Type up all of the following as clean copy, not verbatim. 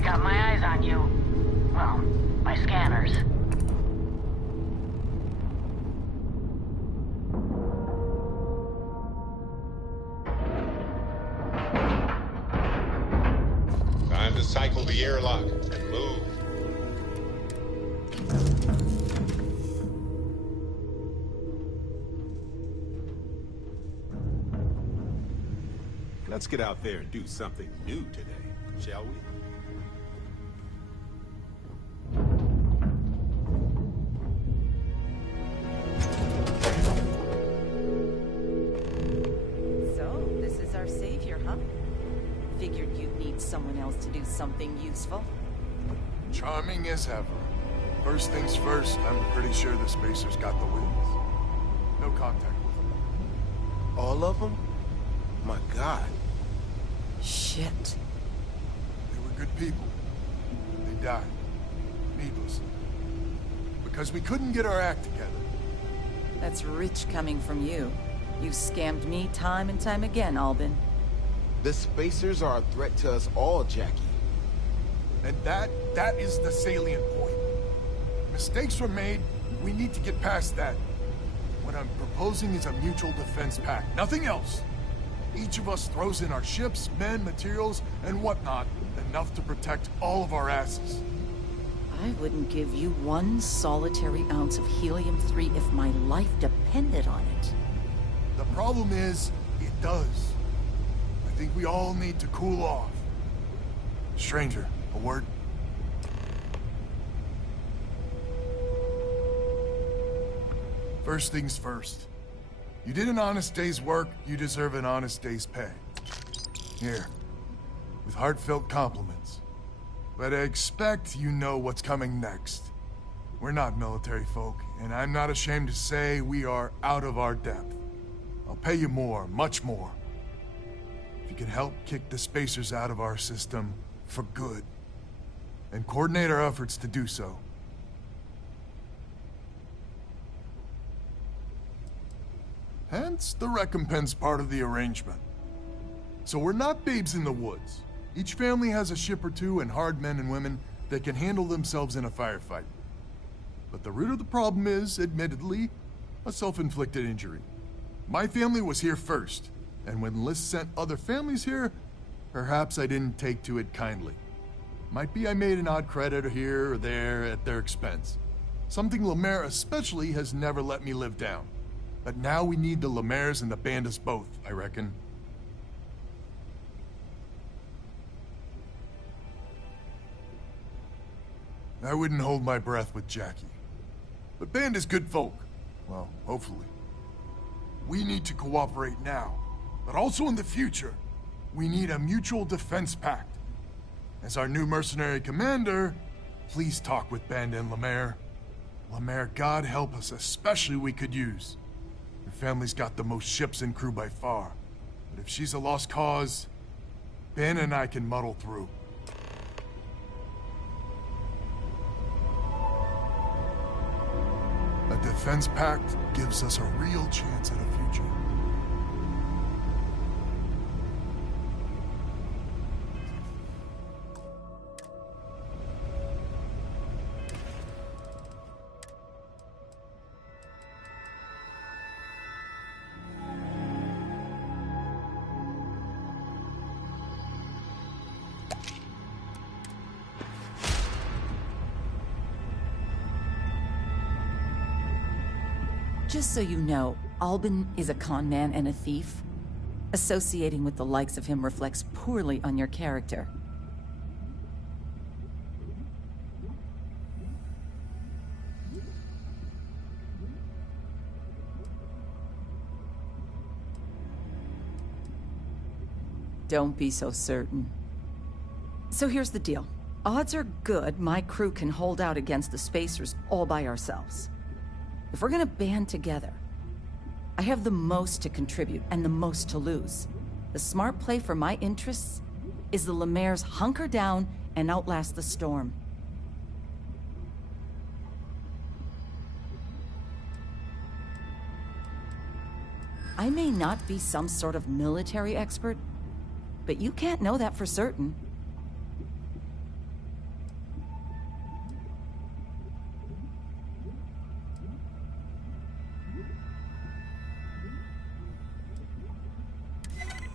I got my eyes on you. Well, my scanners. Time to cycle the airlock and move. Let's get out there and do something new today, shall we? So, this is our savior, huh? Figured you'd need someone else to do something useful. Charming as ever. First things first, I'm pretty sure the Spacers got the wings. No contact with them. All of them? My God. Shit. They were good people. They died. Needlessly. Because we couldn't get our act together. That's rich coming from you. You've scammed me time and time again, Albin. The Spacers are a threat to us all, Jackie. And that is the salient point. Mistakes were made, we need to get past that. What I'm proposing is a mutual defense pact, nothing else. Each of us throws in our ships, men, materials, and whatnot, enough to protect all of our asses. I wouldn't give you one solitary ounce of helium-3 if my life depended on it. The problem is, it does. I think we all need to cool off. Stranger, a word? First things first. You did an honest day's work, you deserve an honest day's pay. Here, with heartfelt compliments. But I expect you know what's coming next. We're not military folk, and I'm not ashamed to say we are out of our depth. I'll pay you more, much more. If you can help kick the Spacers out of our system for good, and coordinate our efforts to do so. Hence the recompense part of the arrangement. So we're not babes in the woods. Each family has a ship or two and hard men and women that can handle themselves in a firefight. But the root of the problem is, admittedly, a self-inflicted injury. My family was here first, and when Liz sent other families here, perhaps I didn't take to it kindly. Might be I made an odd credit here or there at their expense. Something Lemaire especially has never let me live down. But now we need the Lemaires and the Bandits both, I reckon. I wouldn't hold my breath with Jackie. But Band is good folk. Well, hopefully. We need to cooperate now, but also in the future. We need a mutual defense pact. As our new mercenary commander, please talk with Band and Lemaire. Lemaire, God help us, especially we could use. Your family's got the most ships and crew by far. But if she's a lost cause, Ben and I can muddle through. A defense pact gives us a real chance at a future. Just so you know, Albin is a con man and a thief. Associating with the likes of him reflects poorly on your character. Don't be so certain. So here's the deal. Odds are good my crew can hold out against the Spacers all by ourselves. If we're gonna band together, I have the most to contribute and the most to lose. The smart play for my interests is the Lemaire's hunker down and outlast the storm. I may not be some sort of military expert, but you can't know that for certain.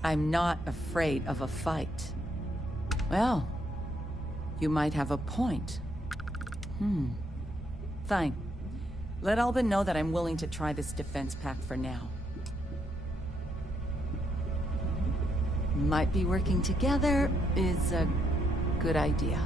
I'm not afraid of a fight. Well, you might have a point. Fine. Let Albin know that I'm willing to try this defense pack for now. Might be working together is a good idea.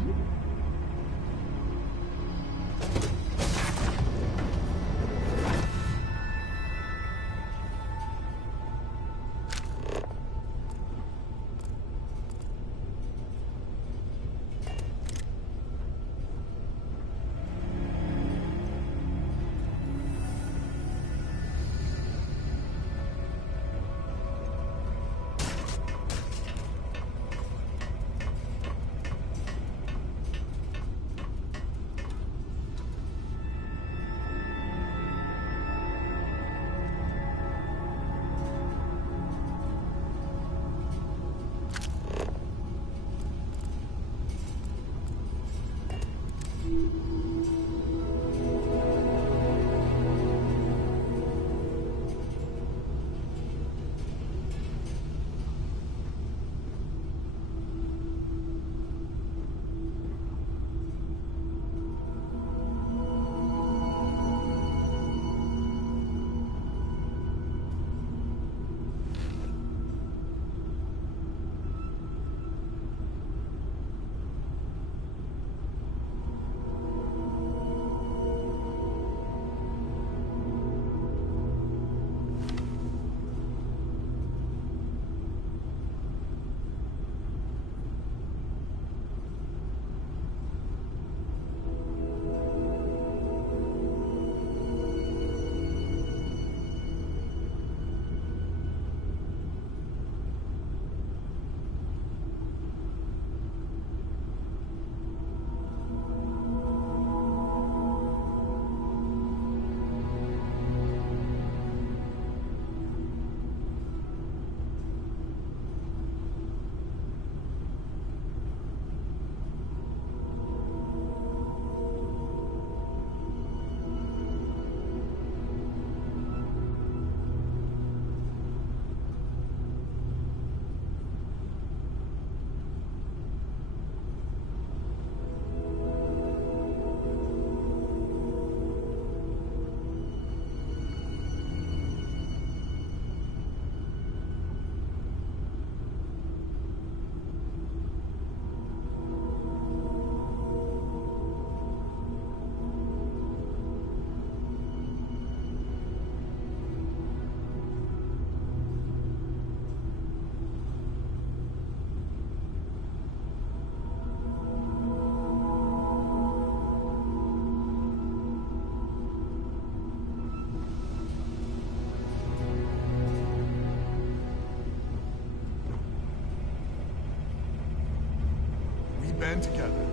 Band together.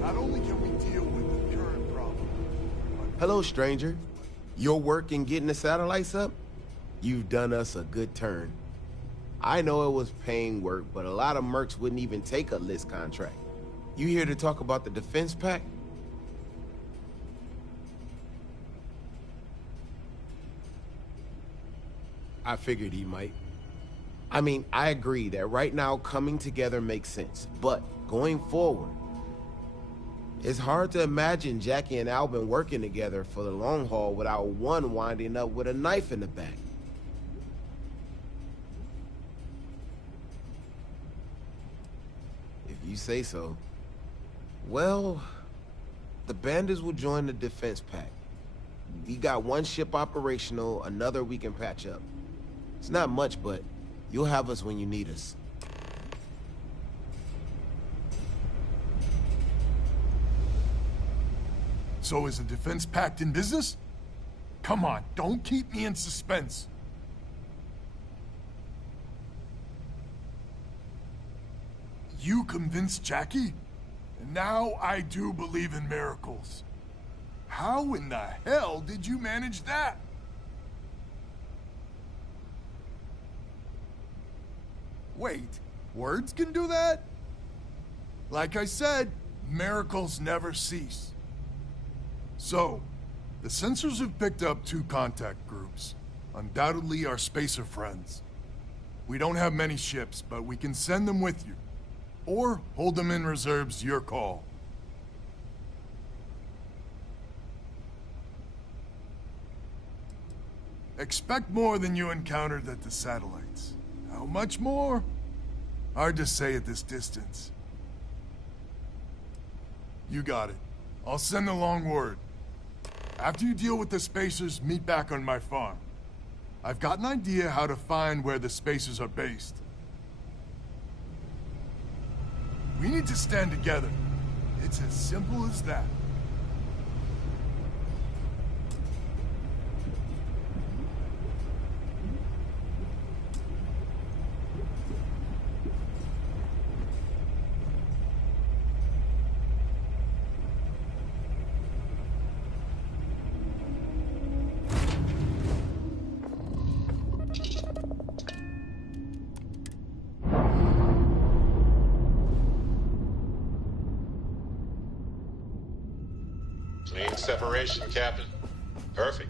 Not only can we deal with the current problem, Hello, stranger. Your work in getting the satellites up? You've done us a good turn. I know it was paying work, but a lot of mercs wouldn't even take a list contract. You here to talk about the defense pack? I figured he might. I mean, I agree that right now coming together makes sense, but going forward, it's hard to imagine Jackie and Albin working together for the long haul without one winding up with a knife in the back. If you say so. Well, the bandits will join the defense pack. We got one ship operational, another we can patch up. It's not much, but you'll have us when you need us. So is the defense pact in business? Come on, don't keep me in suspense. You convinced Jackie? And now I do believe in miracles. How in the hell did you manage that? Wait, words can do that? Like I said, miracles never cease. So, the sensors have picked up 2 contact groups. Undoubtedly our spacer friends. We don't have many ships, but we can send them with you. Or hold them in reserves, your call. Expect more than you encountered at the satellites. How much more? Hard to say at this distance. You got it. I'll send along word. After you deal with the Spacers, meet back on my farm. I've got an idea how to find where the Spacers are based. We need to stand together. It's as simple as that. Clean separation, Captain. Perfect.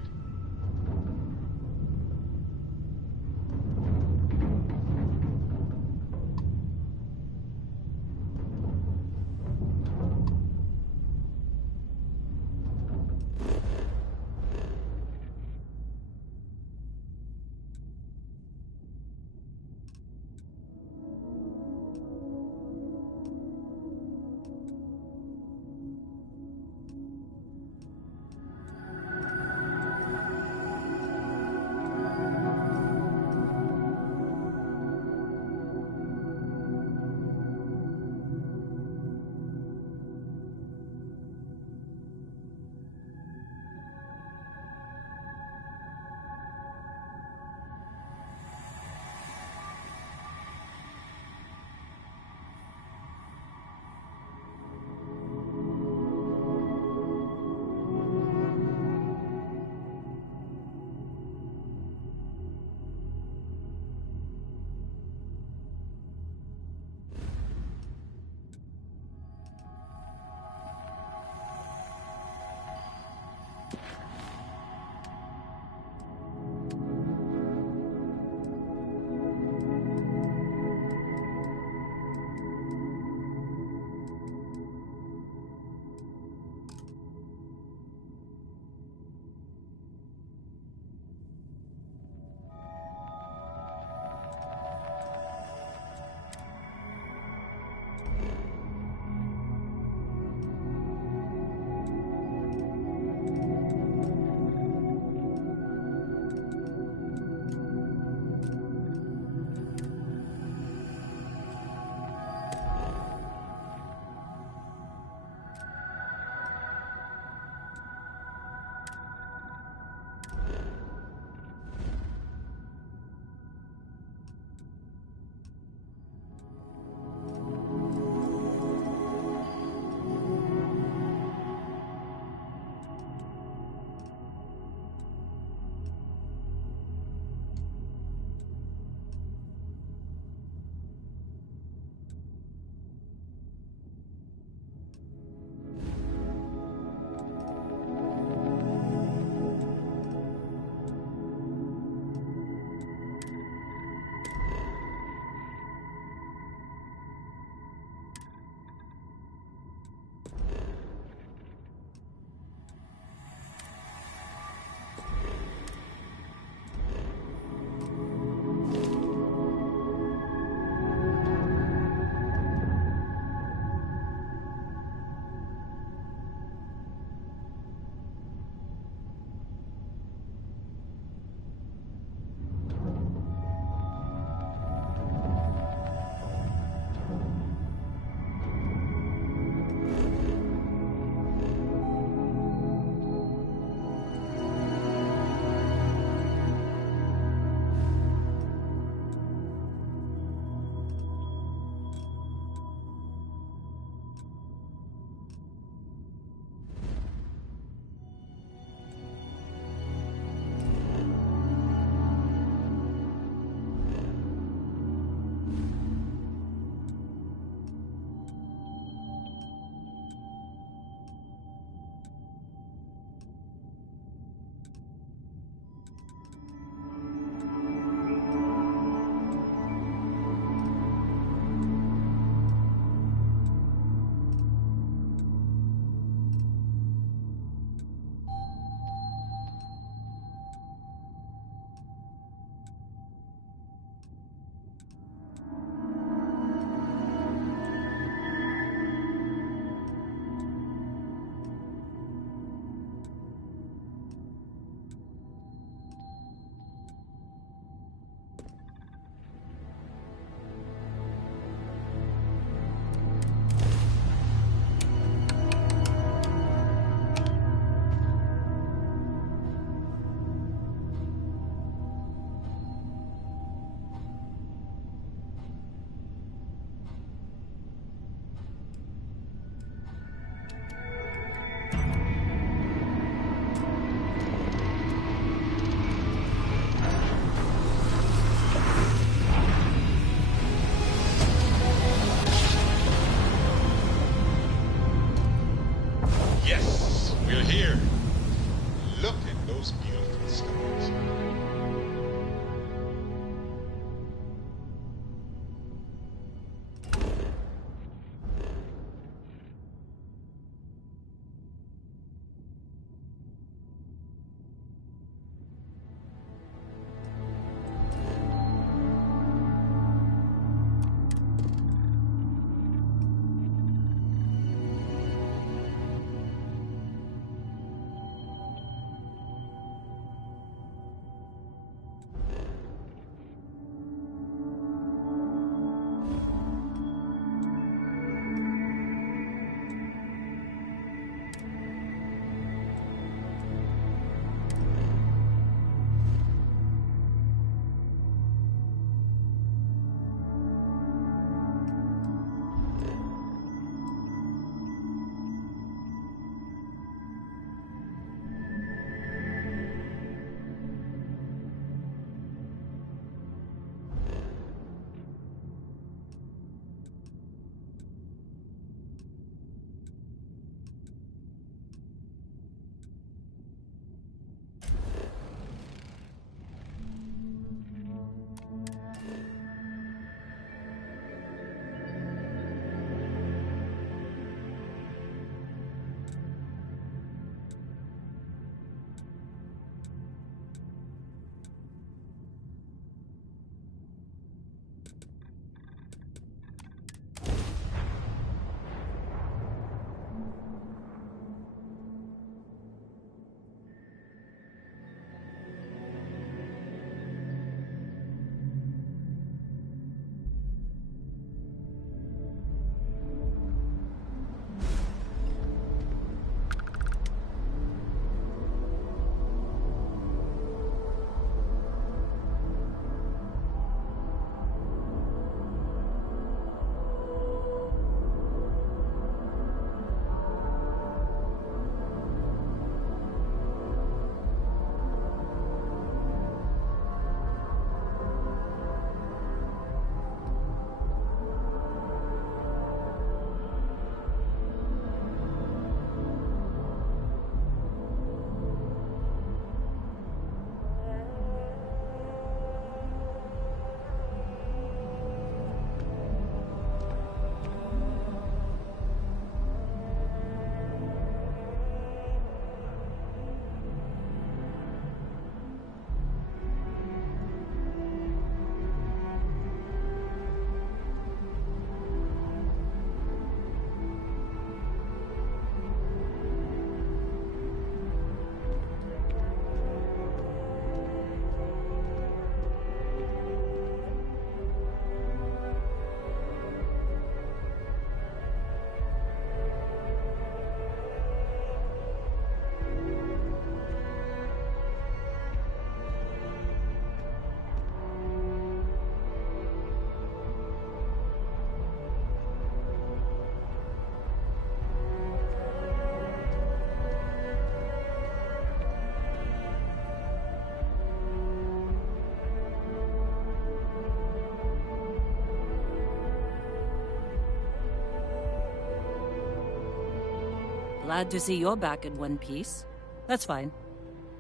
Glad to see you're back in one piece. That's fine.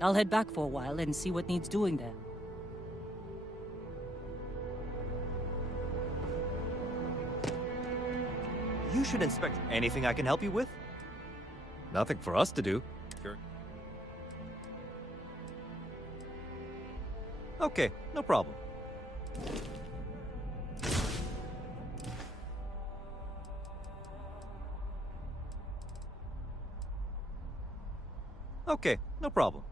I'll head back for a while and see what needs doing there. You should inspect anything I can help you with. Nothing for us to do. Sure. Okay, no problem. Okay, no problem.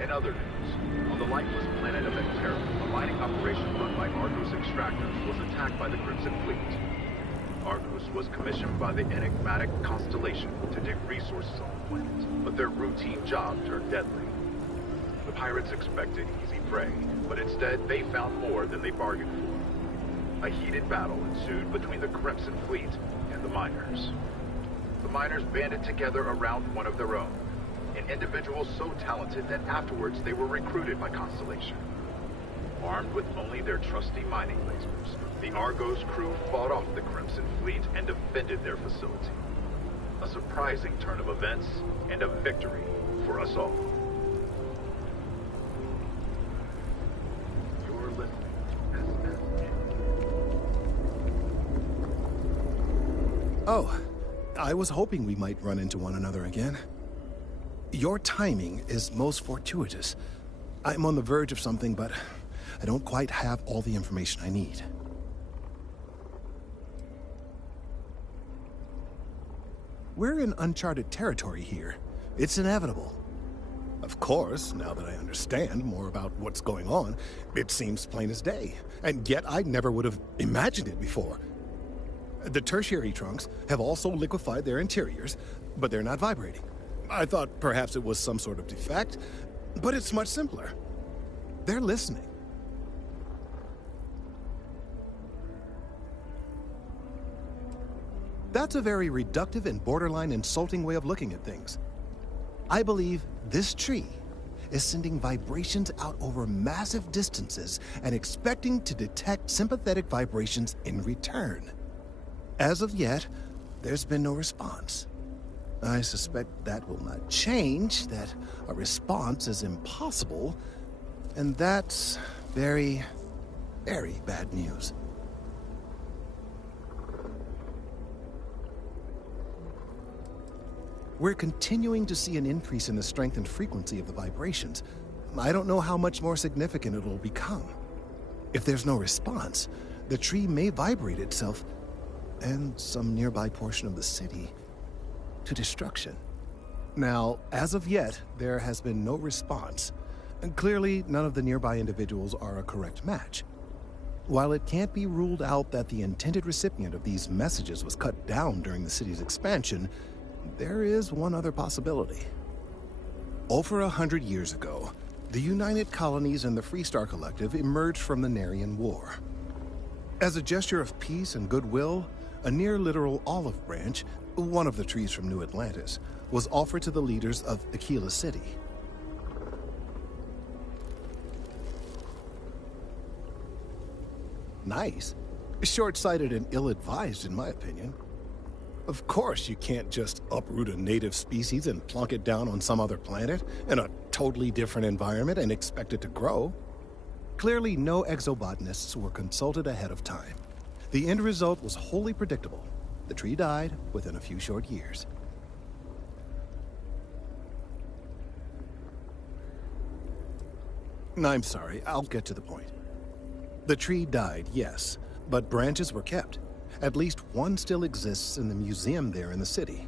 In other news, on the lifeless planet of Terra, a mining operation run by Argus extractors was attacked by the Crimson Fleet. Argus was commissioned by the enigmatic Constellation to dig resources on the planet, but their routine job turned deadly. The pirates expected easy prey, but instead they found more than they bargained for. A heated battle ensued between the Crimson Fleet and the miners. The miners banded together around one of their own, an individual so talented that afterwards they were recruited by Constellation. Armed with only their trusty mining lasers, the Argos crew fought off the Crimson Fleet and defended their facility. A surprising turn of events and a victory for us all. You're listening. Oh, I was hoping we might run into one another again. Your timing is most fortuitous. I'm on the verge of something, but I don't quite have all the information I need. We're in uncharted territory here. It's inevitable. Of course, now that I understand more about what's going on, it seems plain as day. And yet I never would have imagined it before. The tertiary trunks have also liquefied their interiors, but they're not vibrating. I thought perhaps it was some sort of defect, but it's much simpler. They're listening. That's a very reductive and borderline insulting way of looking at things. I believe this tree is sending vibrations out over massive distances and expecting to detect sympathetic vibrations in return. As of yet, there's been no response. I suspect that will not change, that a response is impossible, and that's very, very bad news. We're continuing to see an increase in the strength and frequency of the vibrations. I don't know how much more significant it'll become. If there's no response, the tree may vibrate itself, and some nearby portion of the city, to destruction. Now, as of yet, there has been no response, and clearly none of the nearby individuals are a correct match. While it can't be ruled out that the intended recipient of these messages was cut down during the city's expansion, there is one other possibility. Over 100 years ago, the United Colonies and the Freestar Collective emerged from the Narian War. As a gesture of peace and goodwill, a near-literal olive branch, one of the trees from New Atlantis, was offered to the leaders of Aquila City. Nice. Short-sighted and ill-advised, in my opinion. Of course, you can't just uproot a native species and plunk it down on some other planet in a totally different environment and expect it to grow. Clearly, no exobotanists were consulted ahead of time. The end result was wholly predictable. The tree died within a few short years. I'm sorry, I'll get to the point. The tree died, yes, but branches were kept. At least one still exists in the museum there in the city.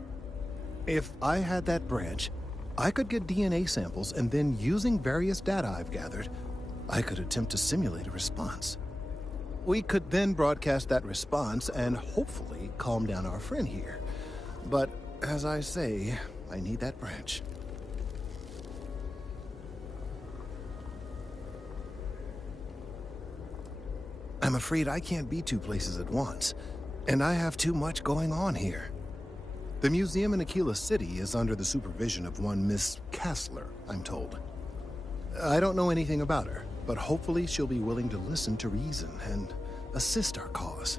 If I had that branch, I could get DNA samples, and then using various data I've gathered, I could attempt to simulate a response. We could then broadcast that response and hopefully calm down our friend here. But as I say, I need that branch. I'm afraid I can't be two places at once. And I have too much going on here. The museum in Aquila City is under the supervision of one Miss Kassler, I'm told. I don't know anything about her, but hopefully she'll be willing to listen to reason and assist our cause.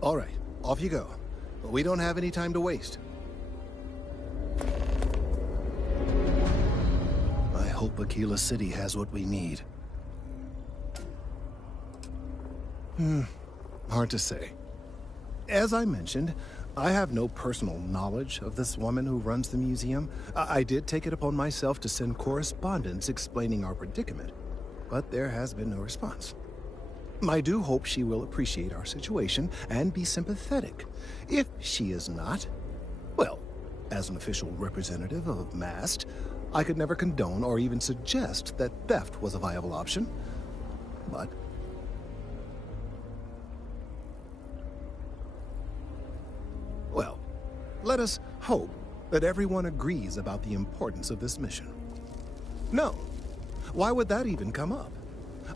All right, off you go. We don't have any time to waste. I hope Aquila City has what we need. Hard to say. As I mentioned, I have no personal knowledge of this woman who runs the museum. I did take it upon myself to send correspondence explaining our predicament, but there has been no response. I do hope she will appreciate our situation and be sympathetic. If she is not, well, as an official representative of MAST, I could never condone or even suggest that theft was a viable option. But well, let us hope that everyone agrees about the importance of this mission. No, why would that even come up?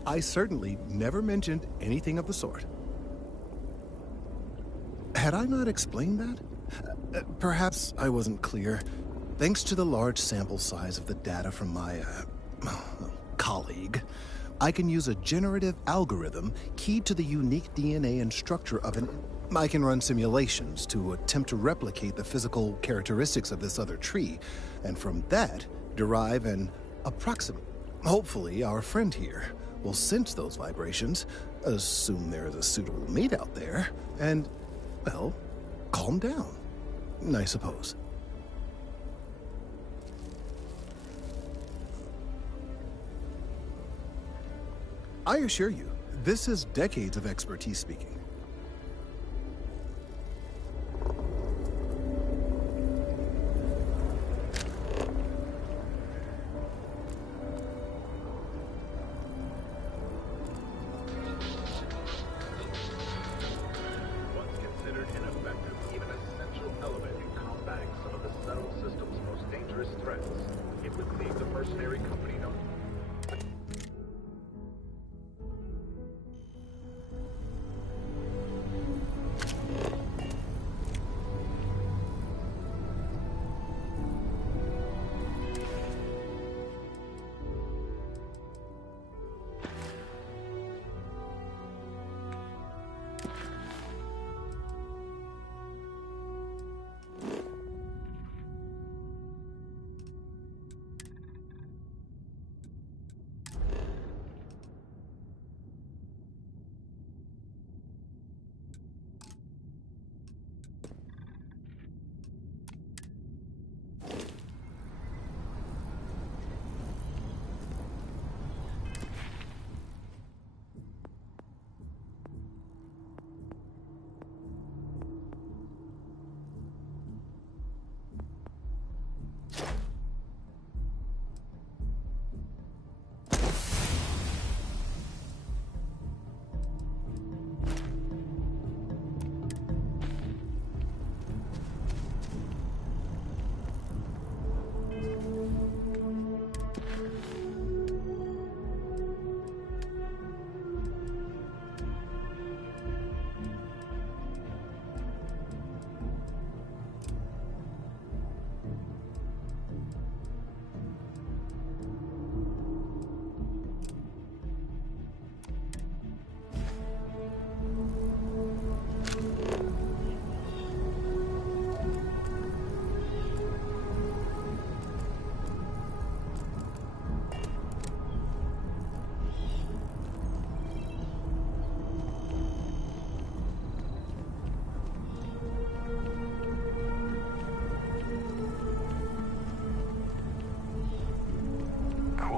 I certainly never mentioned anything of the sort. Had I not explained that? Perhaps I wasn't clear. Thanks to the large sample size of the data from my colleague, I can use a generative algorithm keyed to the unique DNA and structure of an... I can run simulations to attempt to replicate the physical characteristics of this other tree, and from that, derive an approximate. Hopefully, our friend here will sense those vibrations, assume there is a suitable mate out there, and, well, calm down, I suppose. I assure you, this is decades of expertise speaking.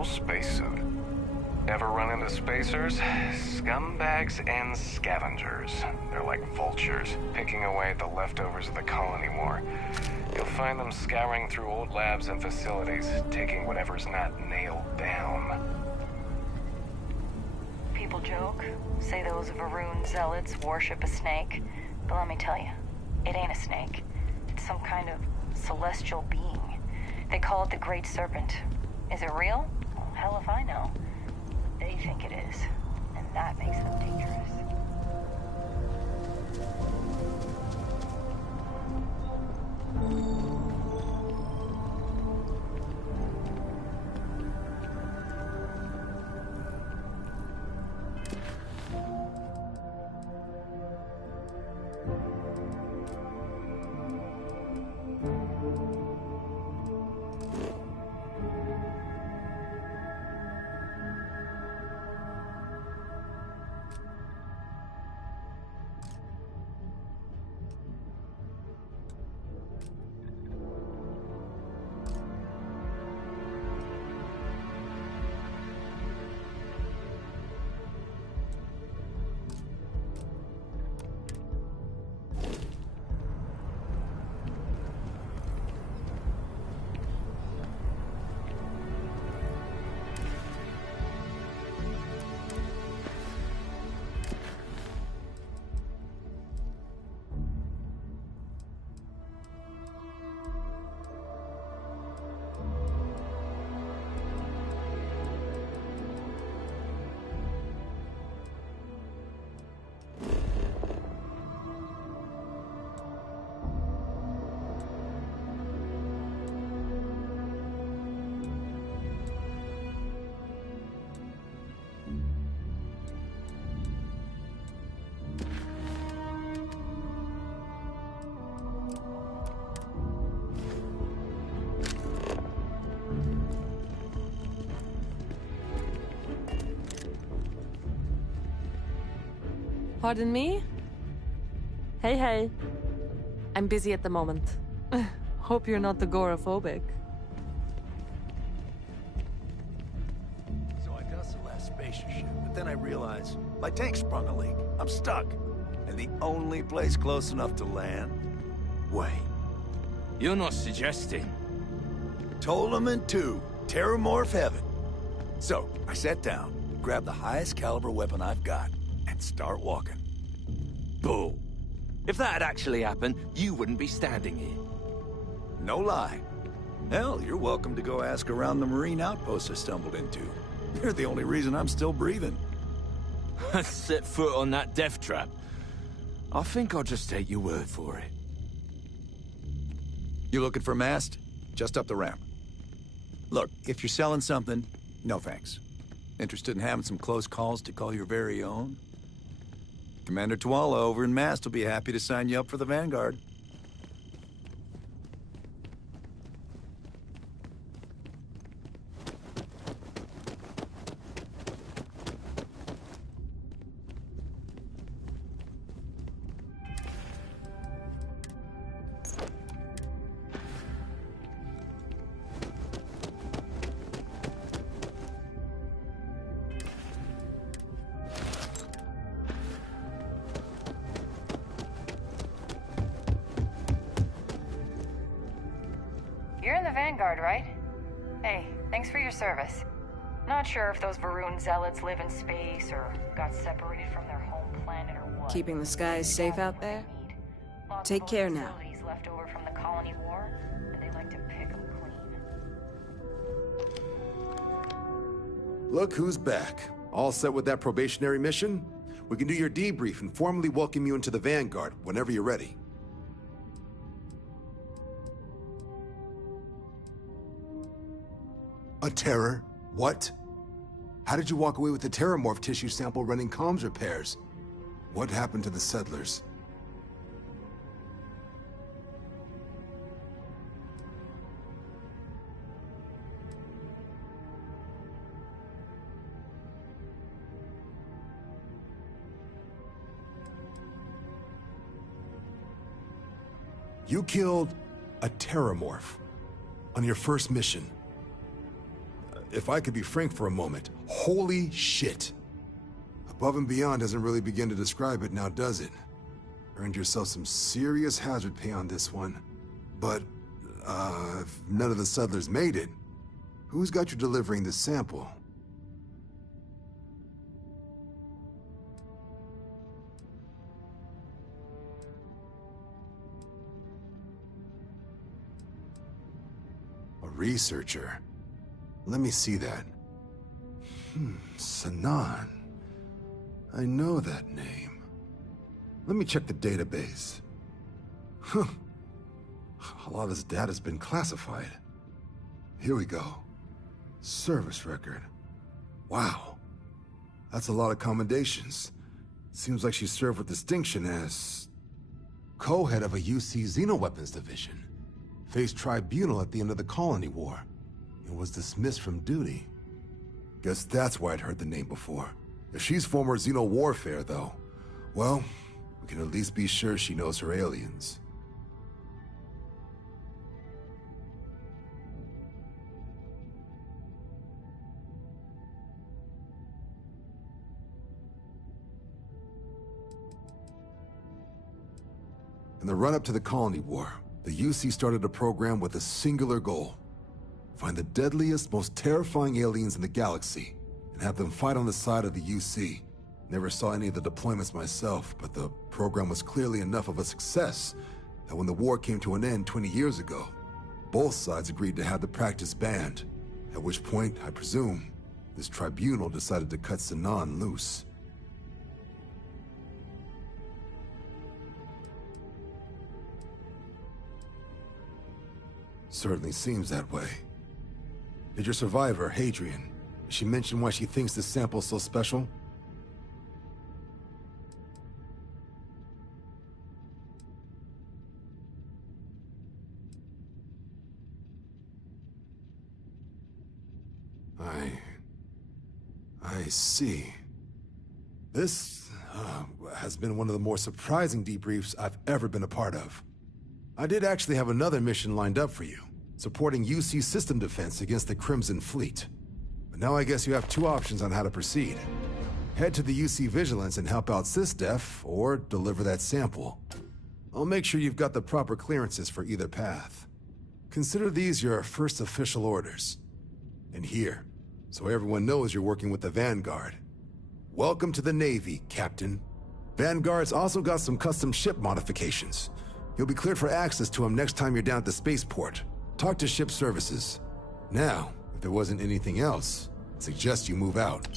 Spacesuit. Ever run into spacers? Scumbags and scavengers. They're like vultures, picking away at the leftovers of the colony war. You'll find them scouring through old labs and facilities, taking whatever's not nailed down. People joke, say those Varun zealots worship a snake, but let me tell you, it ain't a snake. It's some kind of celestial being. They call it the Great Serpent. Is it real? Well, hell if I know. They think it is, and that makes them dangerous. Pardon me? Hey, hey. I'm busy at the moment. Hope you're not agoraphobic. So I got the last spacer ship, but then I realized my tank sprung a leak. I'm stuck. And the only place close enough to land? Wait. You're not suggesting... Tolman 2, Terramorph Heaven. So, I sat down, grabbed the highest caliber weapon I've got, and start walking. Boom. If that had actually happened, you wouldn't be standing here. No lie. Hell, you're welcome to go ask around the Marine outpost I stumbled into. They're the only reason I'm still breathing. Set foot on that death trap. I think I'll just take your word for it. You looking for mast? Just up the ramp. Look, if you're selling something, no thanks. Interested in having some close calls to call your very own? Commander Tuala over in Mast will be happy to sign you up for the Vanguard. You're in the Vanguard, right? Hey, thanks for your service. Not sure if those Varun zealots live in space or got separated from their home planet or what. Keeping the skies safe out there? Take care now. Facilities left over from the colony war, and they like to pick them clean. Look who's back. All set with that probationary mission? We can do your debrief and formally welcome you into the Vanguard whenever you're ready. A terror? What? How did you walk away with the terramorph tissue sample running comms repairs? What happened to the settlers? You killed a terramorph on your first mission. If I could be frank for a moment, holy shit. Above and beyond doesn't really begin to describe it now, does it? Earned yourself some serious hazard pay on this one. But, if none of the settlers made it, who's got you delivering this sample? A researcher. Let me see that. Sanan. I know that name. Let me check the database. Huh. A lot of this data's been classified. Here we go. Service record. Wow. That's a lot of commendations. Seems like she served with distinction as... co-head of a UC Xenoweapons division. Faced tribunal at the end of the colony war. And was dismissed from duty. Guess that's why I'd heard the name before. If she's former Xeno warfare, though, well, we can at least be sure she knows her aliens. In the run-up to the colony war, the UC started a program with a singular goal. Find the deadliest, most terrifying aliens in the galaxy, and have them fight on the side of the UC. Never saw any of the deployments myself, but the program was clearly enough of a success that when the war came to an end 20 years ago, both sides agreed to have the practice banned, at which point, I presume, this tribunal decided to cut Sanan loose. Certainly seems that way. Did your survivor, Hadrian, did she mention why she thinks this sample's so special? I see. This has been one of the more surprising debriefs I've ever been a part of. I did actually have another mission lined up for you, supporting UC system defense against the Crimson Fleet. But now I guess you have two options on how to proceed. Head to the UC Vigilance and help out SysDef, or deliver that sample. I'll make sure you've got the proper clearances for either path. Consider these your first official orders. And here, so everyone knows you're working with the Vanguard. Welcome to the Navy, Captain. Vanguard's also got some custom ship modifications. You'll be cleared for access to them next time you're down at the spaceport. Talk to ship services. Now, if there wasn't anything else, I suggest you move out.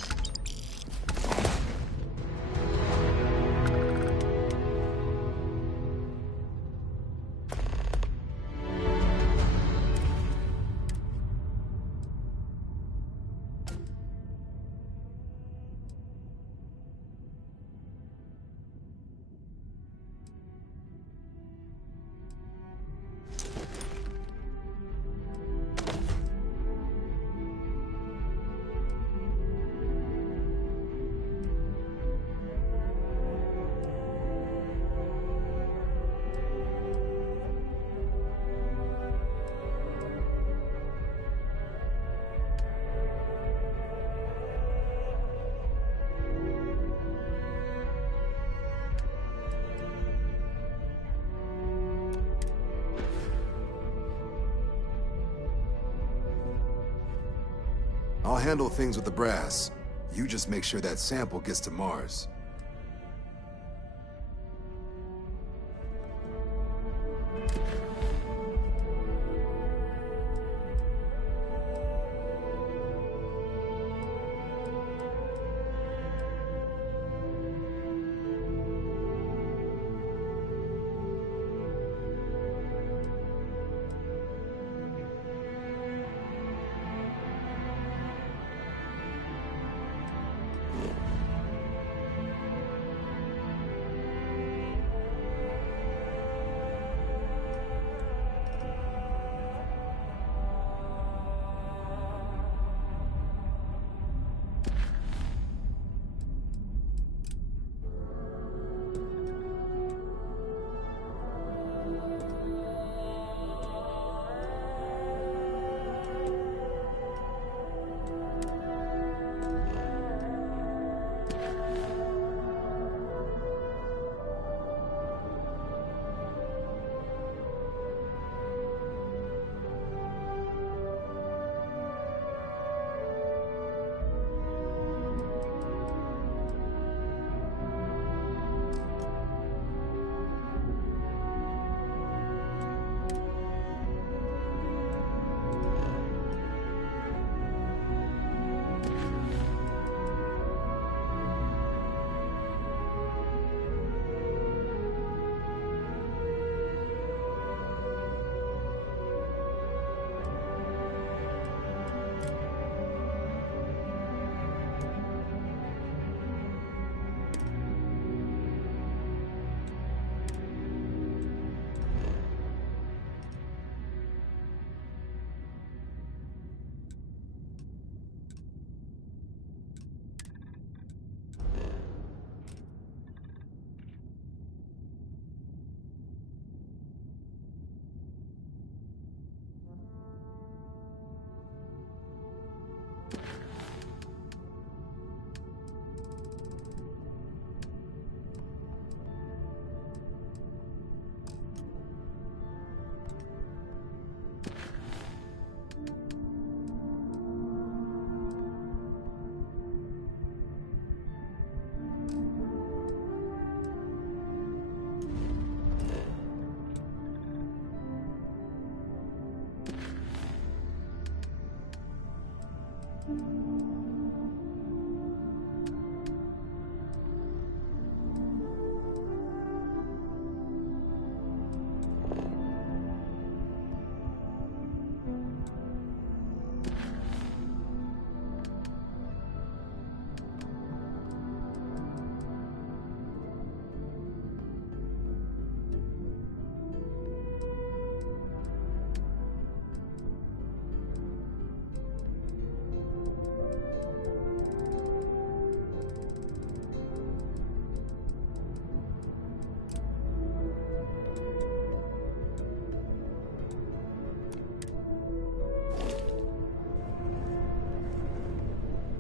I'll handle things with the brass. You just make sure that sample gets to Mars.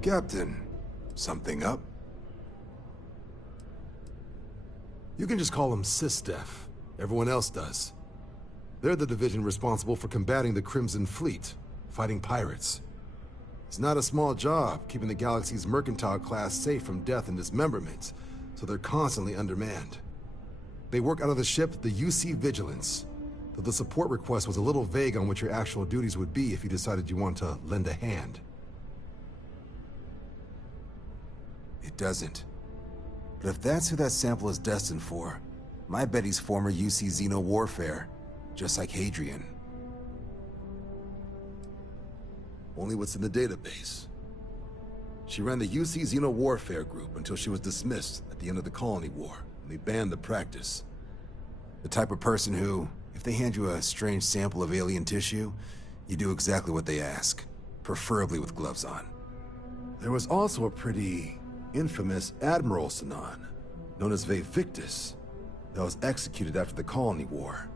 Captain, something up? You can just call them SysDef. Everyone else does. They're the division responsible for combating the Crimson Fleet, fighting pirates. It's not a small job, keeping the galaxy's mercantile class safe from death and dismemberment, so they're constantly undermanned. They work out of the ship, the UC Vigilance, though the support request was a little vague on what your actual duties would be if you decided you want to lend a hand. It doesn't. But if that's who that sample is destined for, my bet he's former UC Xeno Warfare, just like Hadrian. Only what's in the database. She ran the UC Xeno Warfare group until she was dismissed at the end of the Colony War, and they banned the practice. The type of person who, if they hand you a strange sample of alien tissue, you do exactly what they ask, preferably with gloves on. There was also a pretty infamous Admiral Sinan, known as Victus, that was executed after the Colony War.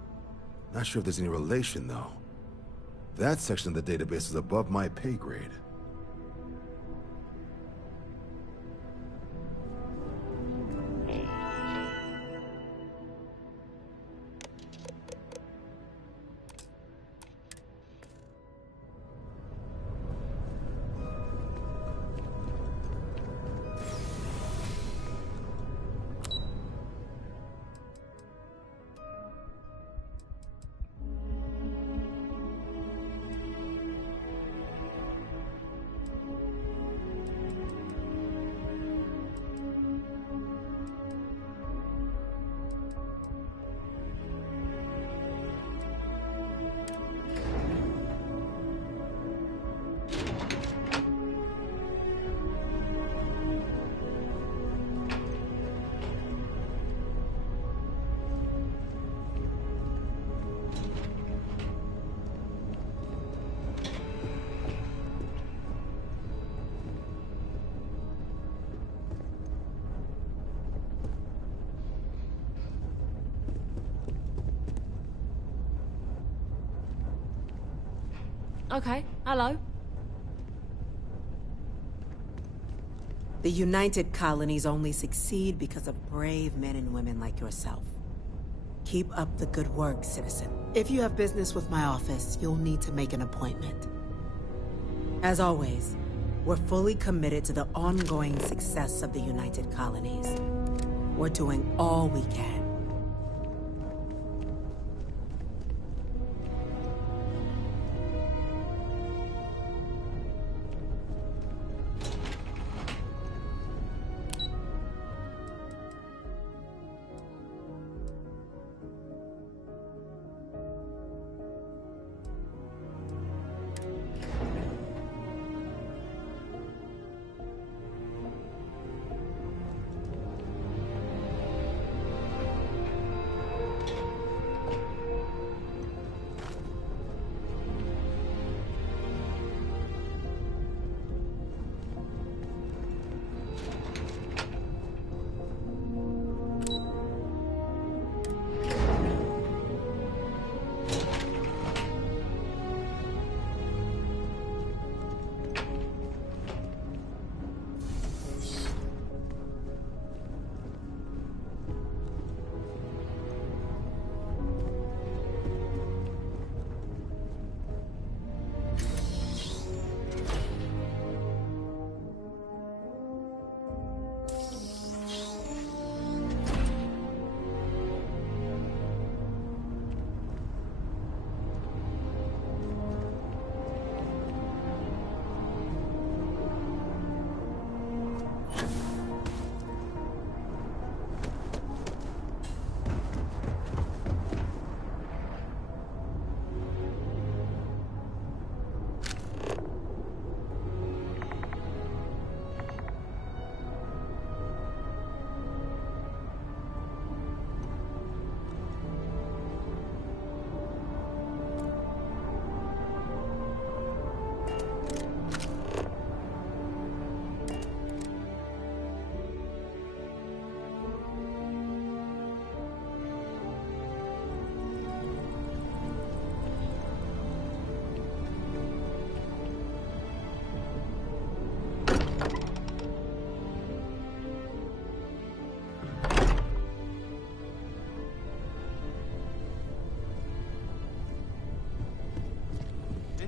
Not sure if there's any relation, though. That section of the database is above my pay grade. Okay, hello. The United Colonies only succeed because of brave men and women like yourself. Keep up the good work, citizen. If you have business with my office, you'll need to make an appointment. As always, we're fully committed to the ongoing success of the United Colonies. We're doing all we can.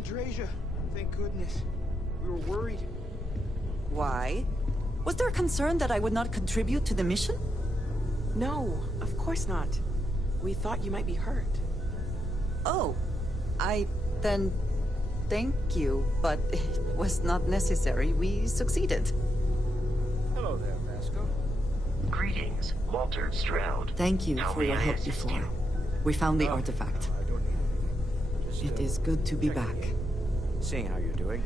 Andresia. Thank goodness. We were worried. Why? Was there a concern that I would not contribute to the mission? No, of course not. We thought you might be hurt. Oh, then thank you, but it was not necessary. We succeeded. Hello there, Vasco. Greetings, Walter Stroud. Thank you How for may your I help assist before. you? We found the artifact. I don't need anything. Just, It is good to be back. Seeing how you're doing.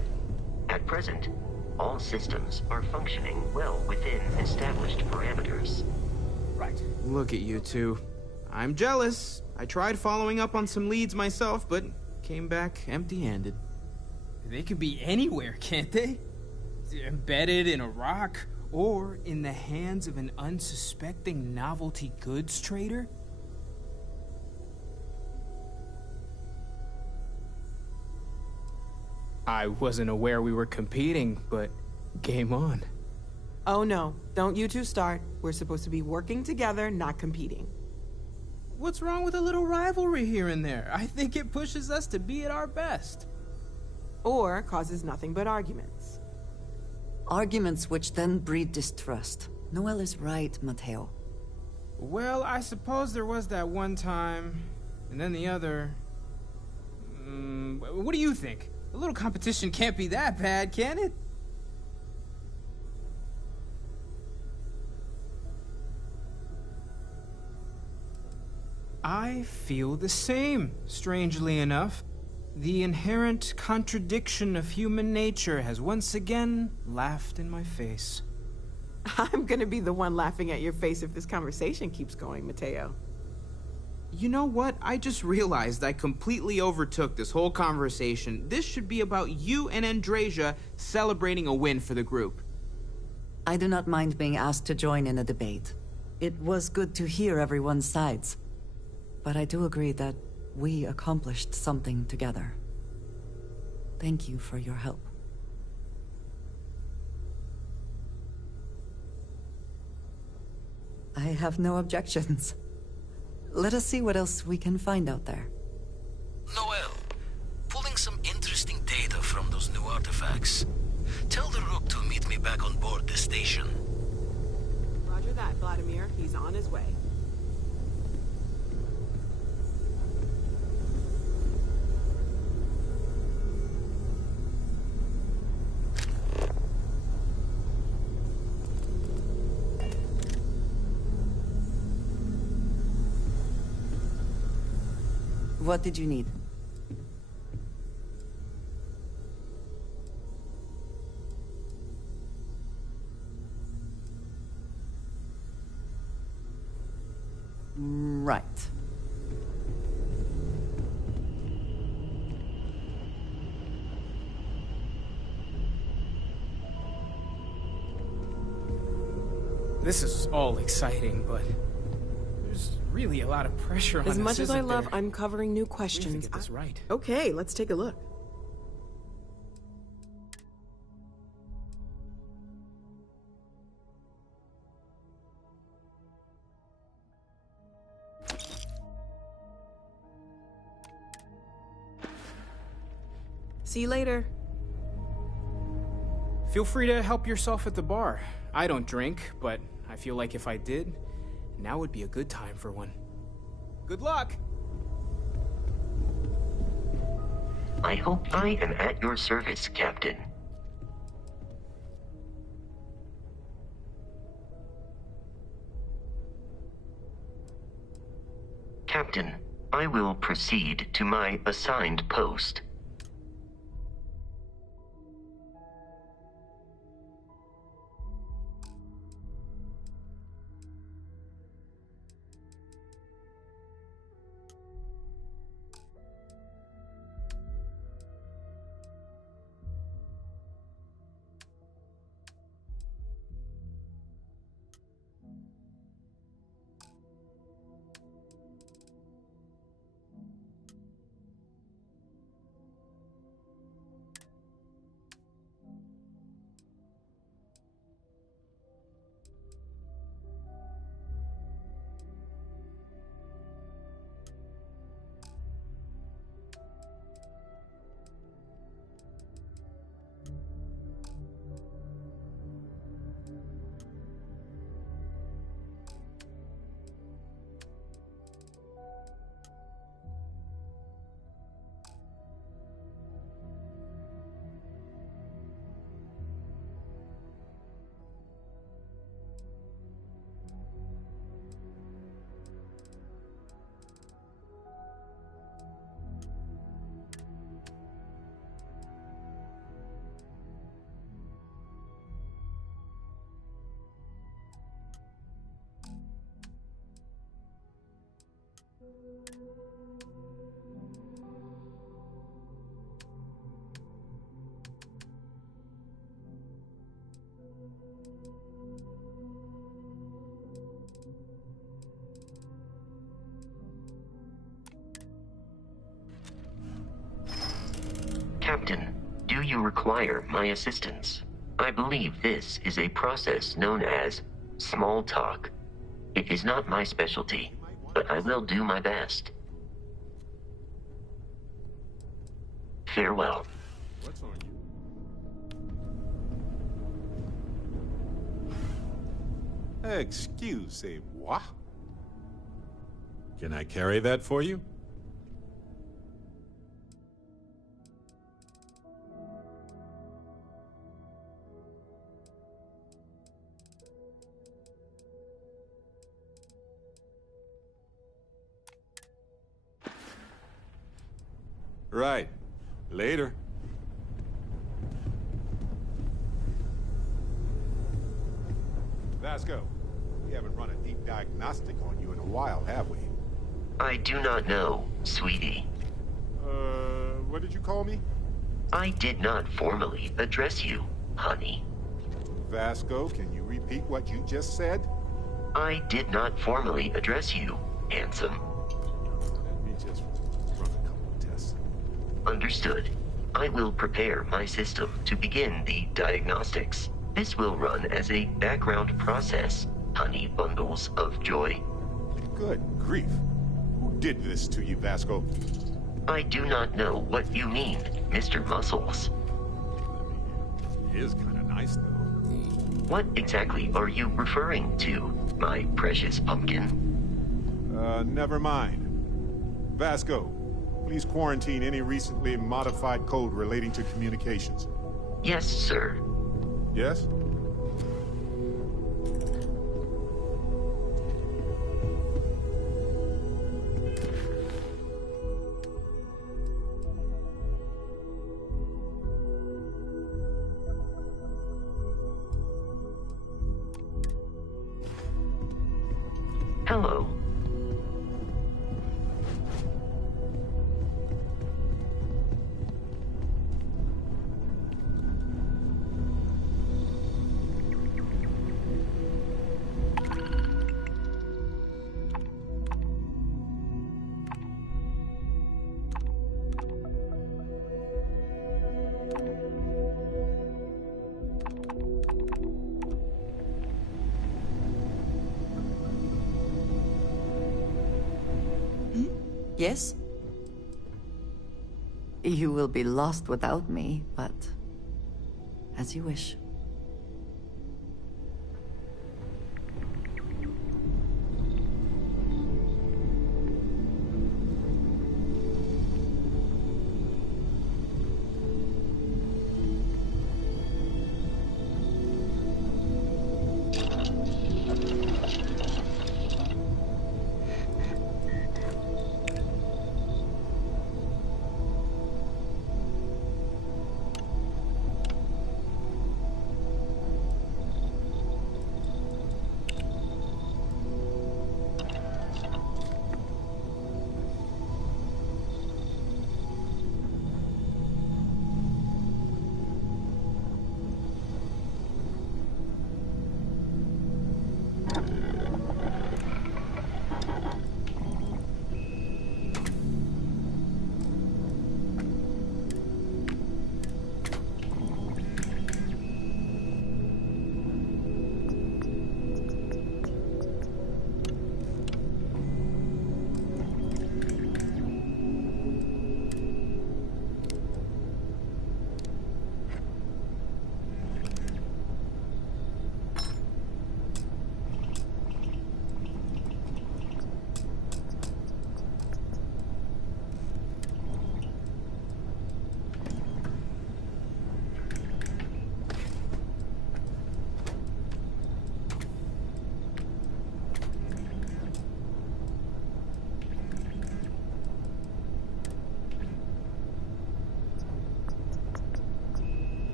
At present, all systems are functioning well within established parameters. Right. Look at you two. I'm jealous. I tried following up on some leads myself, but came back empty-handed. They could be anywhere, can't they? Embedded in a rock, or in the hands of an unsuspecting novelty goods trader? I wasn't aware we were competing, but game on. Oh no, don't you two start. We're supposed to be working together, not competing. What's wrong with a little rivalry here and there? I think it pushes us to be at our best. Or causes nothing but arguments. Arguments which then breed distrust. Noel is right, Mateo. Well, I suppose there was that one time, and then the other. What do you think? A little competition can't be that bad, can it? I feel the same, strangely enough. The inherent contradiction of human nature has once again laughed in my face. I'm gonna be the one laughing at your face if this conversation keeps going, Mateo. You know what? I just realized I completely overtook this whole conversation. This should be about you and Andresia celebrating a win for the group. I do not mind being asked to join in a debate. It was good to hear everyone's sides. But I do agree that we accomplished something together. Thank you for your help. I have no objections. Let us see what else we can find out there. Noel, pulling some interesting data from those new artifacts. Tell the Rook to meet me back on board the station. Roger that, Vladimir. He's on his way. What did you need? Right. This is all exciting, but there's really a lot of pressure on us. As much as I isn't love there? uncovering new We have to questions, get this right. Okay, let's take a look. See you later. Feel free to help yourself at the bar. I don't drink, but I feel like if I did, now would be a good time for one. Good luck! I hope I am at your service, Captain. Captain, I will proceed to my assigned post. Captain, do you require my assistance? I believe this is a process known as small talk. It is not my specialty, but I will do my best. Farewell. What's on you? Excusez-moi. Can I carry that for you? Right. Later. Vasco, we haven't run a deep diagnostic on you in a while, have we? I do not know, sweetie. What did you call me? I did not formally address you, honey. Vasco, can you repeat what you just said? I did not formally address you, handsome. Let me just run a couple of tests. Understood. I will prepare my system to begin the diagnostics. This will run as a background process, honey bundles of joy. Good grief. Who did this to you, Vasco? I do not know what you mean, Mr. Muscles. He is kind of nice, though. What exactly are you referring to, my precious pumpkin? Never mind. Vasco, please quarantine any recently modified code relating to communications. Yes, sir. Yes? Hello. Yes? You will be lost without me, but as you wish.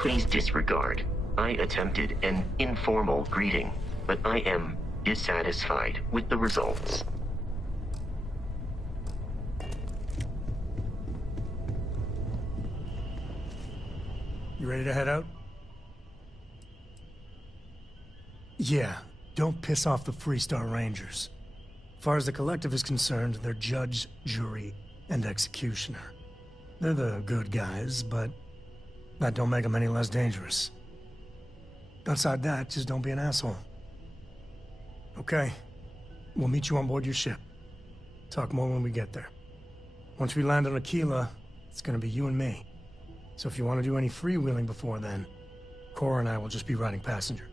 Please disregard. I attempted an informal greeting, but I am dissatisfied with the results. You ready to head out? Yeah, don't piss off the Freestar Rangers. As far as the Collective is concerned, they're judge, jury, and executioner. They're the good guys, but that don't make them any less dangerous. Outside that, just don't be an asshole. Okay, we'll meet you on board your ship. Talk more when we get there. Once we land on Aquila, it's gonna be you and me. So if you want to do any freewheeling before then, Cora and I will just be riding passenger.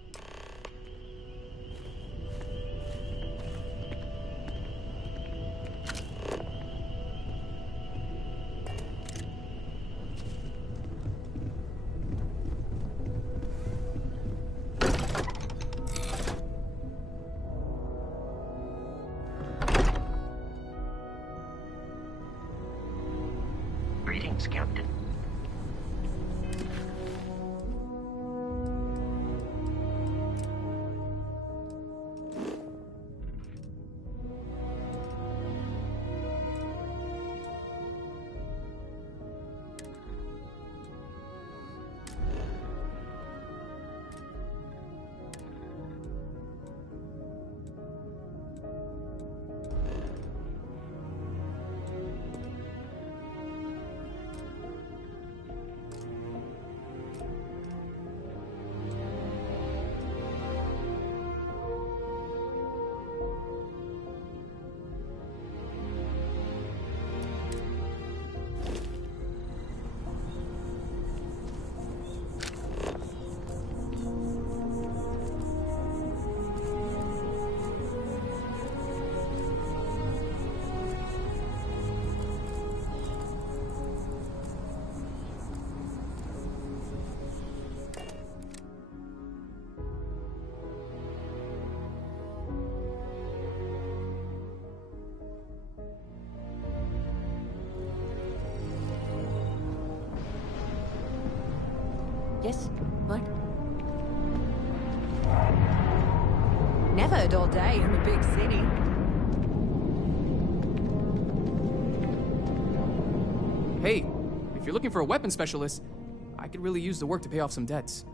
Greetings, Captain. Yes? What? Never a dull day in the big city. Hey, if you're looking for a weapon specialist, I could really use the work to pay off some debts.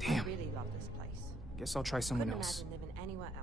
Damn. I really love this place. Guess I'll try someone Couldn't else. imagine living anywhere else.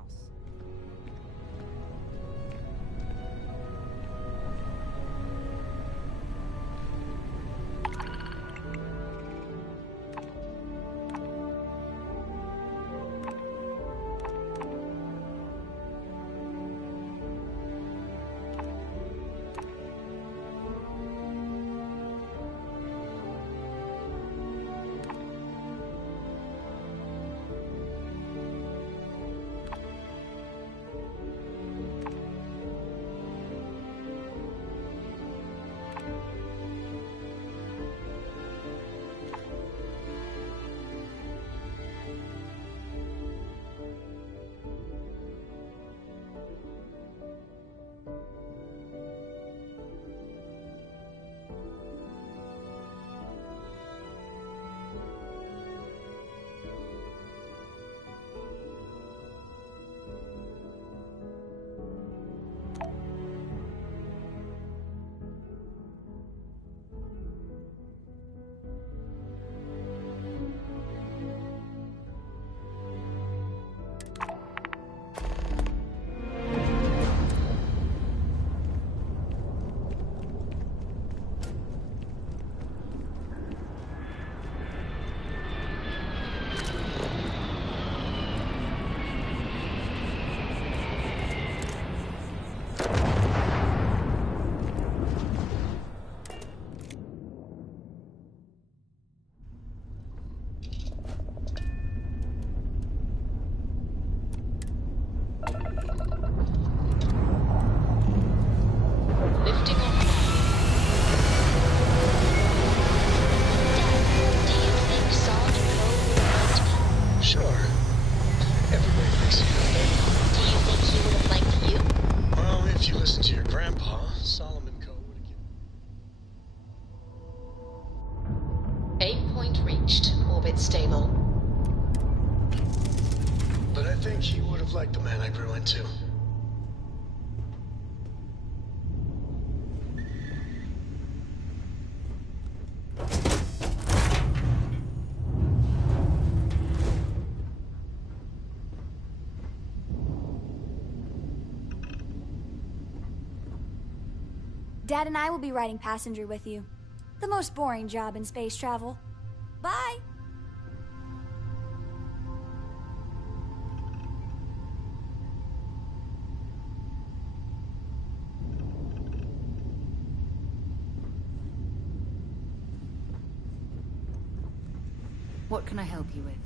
think you would have liked the man I grew into. Dad and I will be riding passenger with you. The most boring job in space travel. Bye! What can I help you with?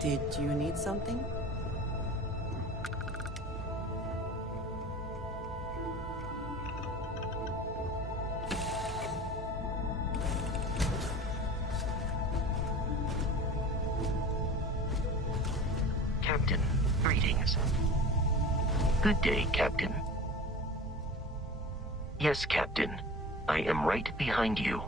Did you need something? Captain, greetings. Good day, Captain. Yes, Captain. I am right behind you.